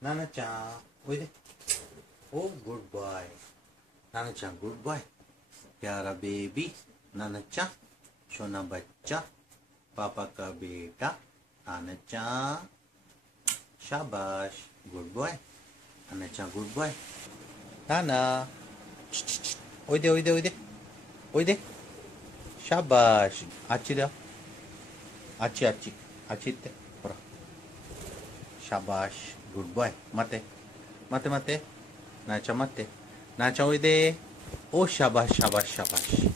ななちゃんおいで。お、グッバイ。ななちゃんグッバイ。प्यारा बेबी नानाचा सोना बच्चा पापा का बेटा नानाचा शाबाश गुड बॉय नानाचा गुड बॉय नानाおいでおいでおいでおいでシャバーシあっちだよあっちあっちあっち行ってほらシャバーシグッボーイ待って待って待ってなーちゃん待ってなーちゃんおいでおシャバシャバシャバシ